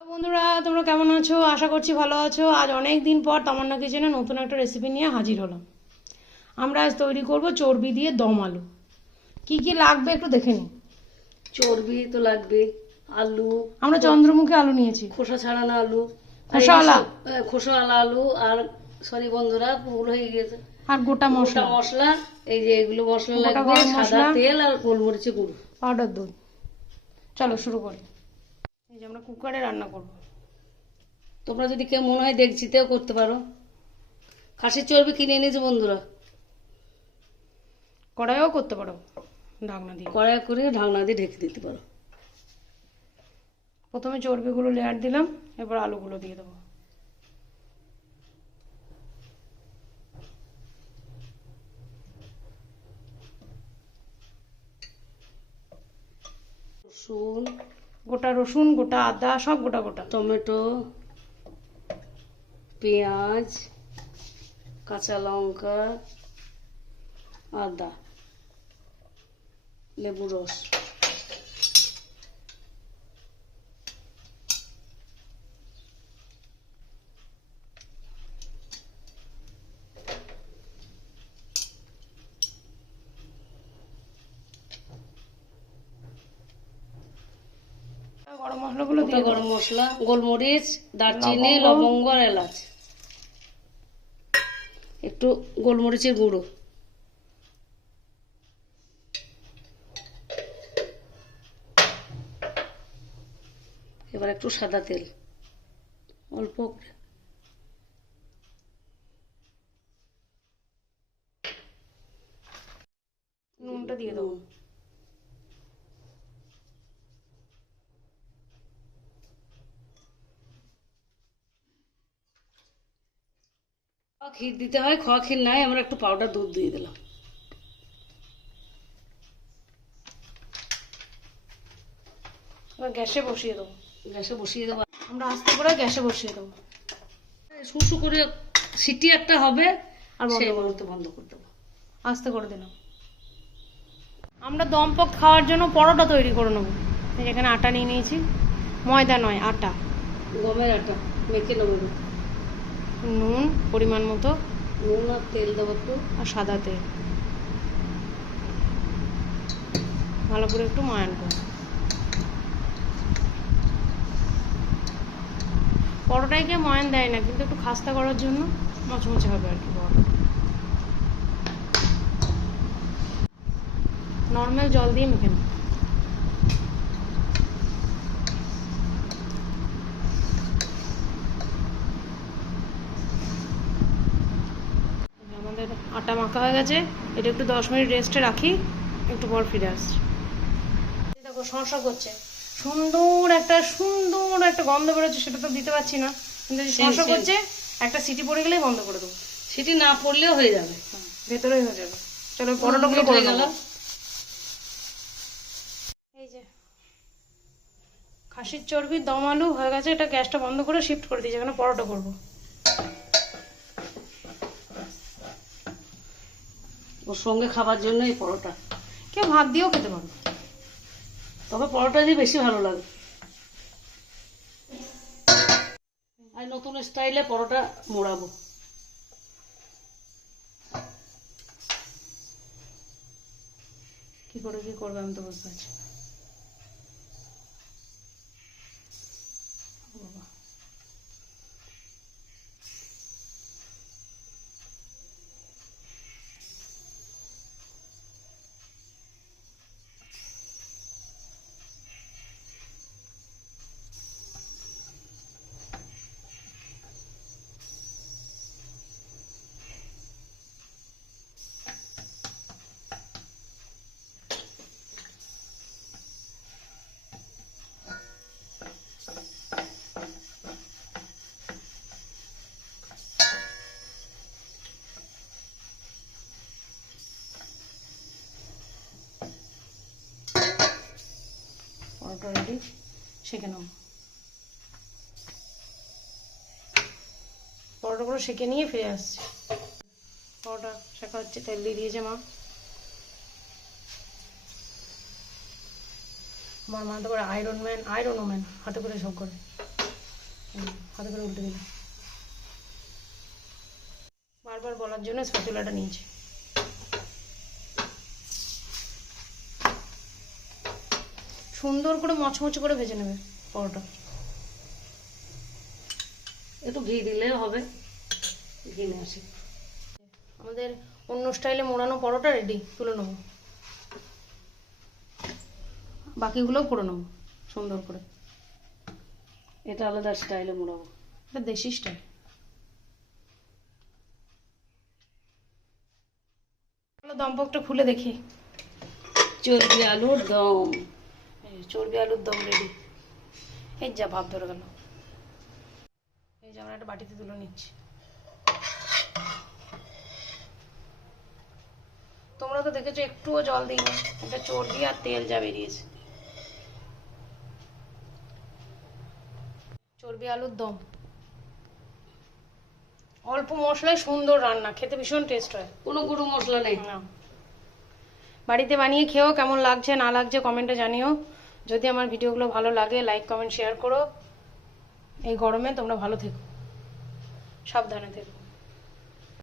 বন্ধুরা, তোমরা কেমন আছো? আশা করছি ভালো আছো। আজ অনেক দিন পর তামান্না কিচেনে নতুন একটা রেসিপি নিয়ে হাজির হলাম। আমরা আজ তৈরি করব চর্বি দিয়ে দম আলু। কি কি লাগবে একটু দেখে নিই। চর্বি তো লাগবে, আলু, আমরা চন্দ্রমুখী আলু নিয়েছি, খোসা ছাড়ানো আলু, খোসাওয়ালা, খোসাওয়ালা আলু, আর সরি বন্ধুরা ভুল হয়ে গেছে, আর গোটা গোটা মশলা, মশলা। এই যে এগুলো মশলা গোটা লাগবে, গরম সাদা মশলা, তেল আর গোলমরিচের গুঁড়ো। পাউডার দুধ। চলো শুরু করি। এই যে আমরা কুকারে রান্না করব। তোমরা যদি কেউ মনে হয় দেখছিতেও করতে পারো। খাসির চর্বি কিনে এনেছে বন্ধুরা, কড়াইও করতে পারো, ঢাকনা দিয়ে। কড়াই করে ঢাকনা দিয়ে ঢেকে দিতে পারো। প্রথমে চর্বিগুলো লেয়ার দিলাম, এবার আলুগুলো দিয়ে দেবো। রসুন, গোটা রসুন, গোটা আদা, সব গোটা গোটা। টমেটো, পেঁয়াজ, কাঁচা লঙ্কা, আদা, লেবু রস। গরম মশলাগুলো দিয়ে গরম মশলা, গোলমরিচ, দারচিনি, লবঙ্গ আর এলাচ, একটু গোলমরিচের গুঁড়ো, এবার একটু সাদা তেল অল্প করে। নুনটা দিয়ে দেবো। ক্ষীর দিতে হয়, খোয়া ক্ষীর নাই, আমরা একটু পাউডার দুধ দিয়ে দিলাম। এবার গ্যাসে বসিয়ে দেবো। গ্যাসে বসিয়ে দেবো, আমরা আস্তে করে গ্যাসে বসিয়ে দেবো। শুশু করে সিটি একটা হবে, আর সেই মুহূর্তে বন্ধ করে দেবো। আস্তে করে দিলাম। আমরা দমপক খাওয়ার জন্য পরোটা তৈরি করে নেবো। এখানে আটা নিয়ে নিয়েছি, ময়দা নয় আটা। গমের আটা মেখে নেবো। নুন পরিমাণ মতো, নুন আর তেল দেবো একটু, আর সাদা তেল ভালো করে একটু ময়ান করব। পরোটাকে ময়ান দেয় না, কিন্তু একটু খাস্তা করার জন্য মচমচে হবে আর কি। পরোটা নর্মাল জল দিয়ে মেখে নেব। আমাদের আটা মাখা হয়ে গেছে, এটা একটু 10 মিনিট রেস্টে রাখি, একটু পর ফিরে আসছি। দেখো শসা করছে, সুন্দর একটা গন্ধ বেরোচ্ছে, সেটা তো দিতে পারছি না, কিন্তু শসা করছে। একটা সিটি পড়ে গেলেই বন্ধ করে দেবো। সিটি না পড়লেও হয়ে যাবে, ভেতরেই হয়ে যাবে। চলো পরোটাগুলো করে গেল। এই যে খাসির চর্বির দম আলু হয়ে গেছে, এটা গ্যাসটা বন্ধ করে শিফট করে দিয়েছি, এখানে পরোটা করবো। ওর সঙ্গে খাবার জন্য এই পরোটা, কেউ ভাত দিয়েও খেতে পারো, তবে পরোটা দিয়ে বেশি ভালো লাগে। আর নতুন স্টাইলে পরোটা মোড়াবো। কি করে কি করবে আমি তো বুঝতে পারছি। পরোটা রেডি, সেঁকে নেব। পরোটাগুলো সেঁকে নিয়ে ফিরে আসছি। পরোটা শেখা হচ্ছে, তেল দিয়ে দিয়েছে মা। আমার মা তো করে আয়রন ওম্যান হাতে করে সব করে। হাতে করে উল্টে দিলাম, বারবার বলার জন্য স্প্যাচুলাটা নিয়েছি। সুন্দর করে মচমচ করে ভেজে নেবে পরোটা। একটু ঘি দিলেও হবে, ঘি নিয়ে আসি। আমাদের অন্য স্টাইলে মোড়ানো পরোটা রেডি, তুলে নেবো। বাকিগুলোও করে নেবো সুন্দর করে। এটা আলাদা স্টাইলে মোড়াবো, এটা দেশি স্টাইল। দমপকটা খুলে দেখি। চর্বি আলুর দম। চর্বি আলুর দম রেডি। এই যা ভাব ধরে গেল। এই যে আমরা একটা বাটিতে তুলে নিচ্ছি। তোমরা তো দেখেছো একটুও জল দিই না, এটা চর্বি আর তেল যা বেরিয়েছে। চর্বি আলুর দম, অল্প মশলায় সুন্দর রান্না, খেতে ভীষণ টেস্ট হয়। কোনো গুঁড়ো মশলা নেই। না, বাড়িতে বানিয়ে খেও, কেমন লাগছে না লাগছে কমেন্টে জানিও। যদি আমার ভিডিওগুলো ভালো লাগে লাইক কমেন্ট শেয়ার করো। এই গরমে তোমরা ভালো থেকো, সাবধানে থেকো।